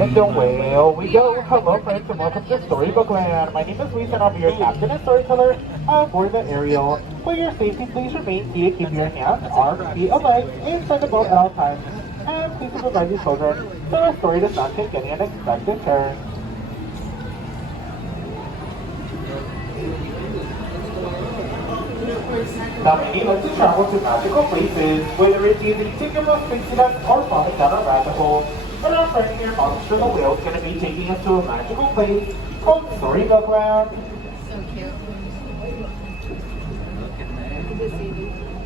And away we go. Hello friends and welcome to Storybook Land. My name is Luis and I'll be your captain and storyteller aboard the Ariel. For your safety, please remain seated. Keep your hands, arms, feet, and legs inside the boat at all times. And please supervise your children so our story does not take any unexpected turns. Now many like to travel to magical places, whether it's using Tinkerbell's pixie dust or falling down a rabbit hole. But our friend here, Monster the Whale, is going to be taking us to a magical place called Storybook Land. So cute.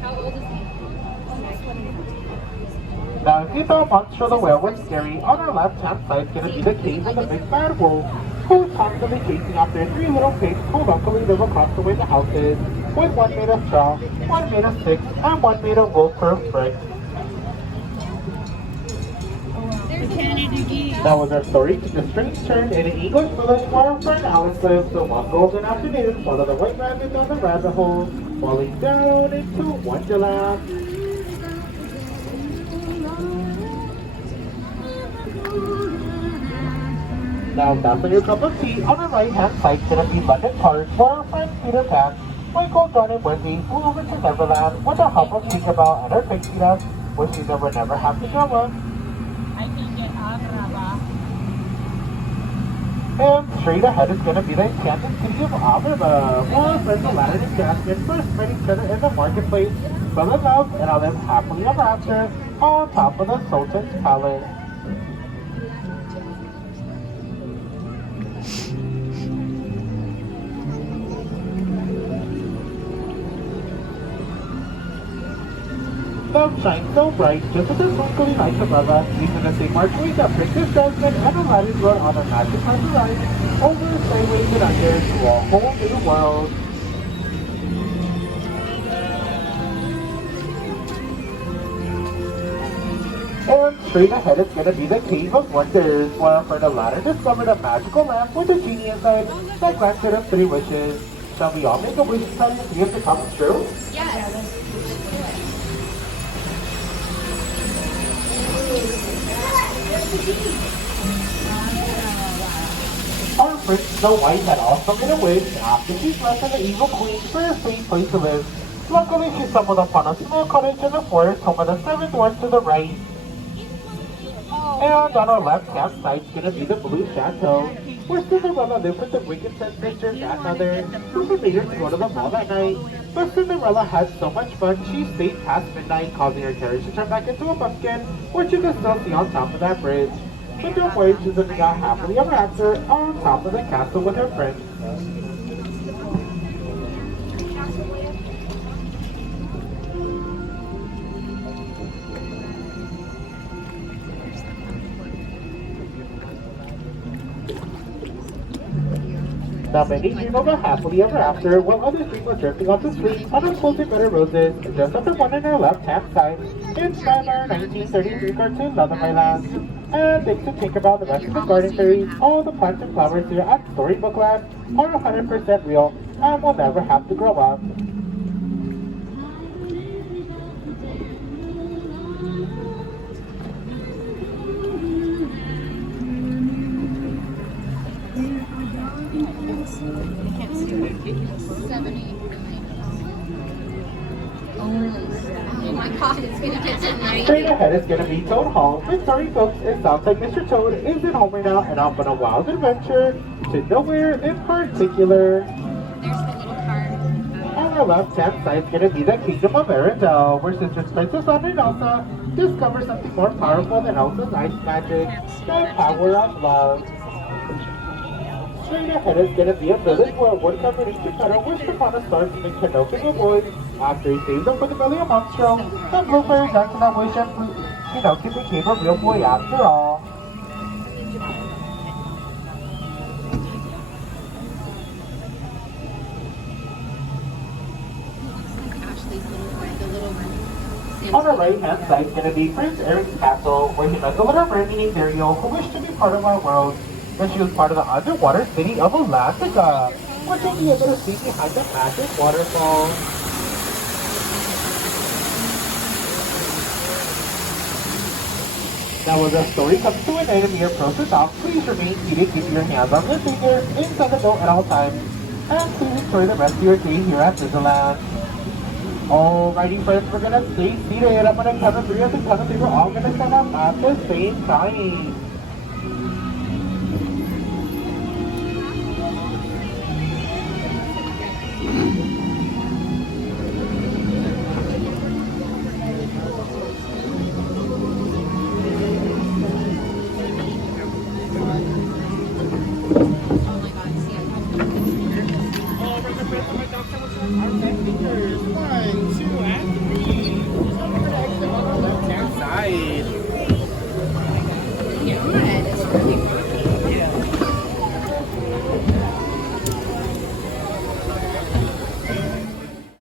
How old is he? Now if you thought Monster the Whale was scary, on our left-hand side is going to be the cave of the big bad wolf, who is constantly chasing after three little pigs who luckily live across the way the house is, with one made of straw, one made of sticks, and one made of wolf-proof bricks. That was our story. The strange turn in an English village where our friend Alice lives. So one golden afternoon, one of the white rabbits down the rabbit hole, falling down into Wonderland. Now that's your cup of tea. On the right hand side is going to be London Park, where our friends Peter Pan, Michael, John, and Wendy flew over to Neverland with the help of Tinkerbell and her pixie dust, wishing they would never have to go up. And straight ahead is going to be the enchanted city of Averba, where our friends Aladdin and Jasmine first met each other in the marketplace, fell in love, and all live happily ever after on top of the Sultan's palace. Sun shines so bright, just as the twinkling lights above us, using the same archway that Princess Jasmine and Aladdin rode on a magic carpet ride over, sideways, and under to a whole new world. And straight ahead is going to be the Cave of Wonders, where our friend Aladdin discovered a magical lamp with a genie inside that granted him 3 wishes. Shall we all make a wish inside and see if it comes true? Yes. Our friend Snow White had also made a wish after she slept in the evil queen for a safe place to live. Luckily, she stumbled upon a small cottage in the forest home of the 7 dwarfs to the right. And on our left-hand side is going to be the Blue Chateau, where Cinderella lived with the wicked sensator's grandmother, who forbade her to go to the ball that night. But Cinderella had so much fun, she stayed past midnight, causing her carriage to turn back into a pumpkin, which you can still see on top of that bridge. But don't worry, she's living out happily ever after on top of the castle with her friends. Now many dream of a happily ever after, while others dream of drifting off to sleep on a floating bed of roses, just up the one on our left-hand side, inspired by our 1933 cartoon Love in My Land. And thanks to Tinkerbell, the rest of the garden fairies, all the plants and flowers here at Storybook Land are 100% real and will never have to grow up. Oh my god, it's gonna get so nice. Straight ahead is gonna be Toad Hall. With storybooks, it sounds like Mr. Toad is at home right now and off on a wild adventure to nowhere in particular. There's the little card. On our left-hand side is gonna be the Kingdom of Arendelle, where Sisters Princess Anna and Elsa discover something more powerful than Elsa's ice magic, the power of love. Straight ahead is going to be a village where a woodcutter named Geppetto wished upon a star to make Pinocchio a boy. After he saved them from the belly of Monstro, the blue fairy granted that wish and Pinocchio became a real boy after all. Ashley's little boy, the little one. On the right-hand side is going to be Prince Eric's castle, where he met the little mermaid named Ariel, who wished to be part of our world. And she was part of the underwater city of Atlantica, which you'll be able to see behind the magic waterfall. Now as the story comes to an end and we approach the dock, please remain seated, keep your hands on the fingers inside the boat at all times, and please enjoy the rest of your day here at Disneyland. Alrighty friends, we're gonna stay seated. I'm gonna count to three. At the count of three, we're all gonna stand up at the same time.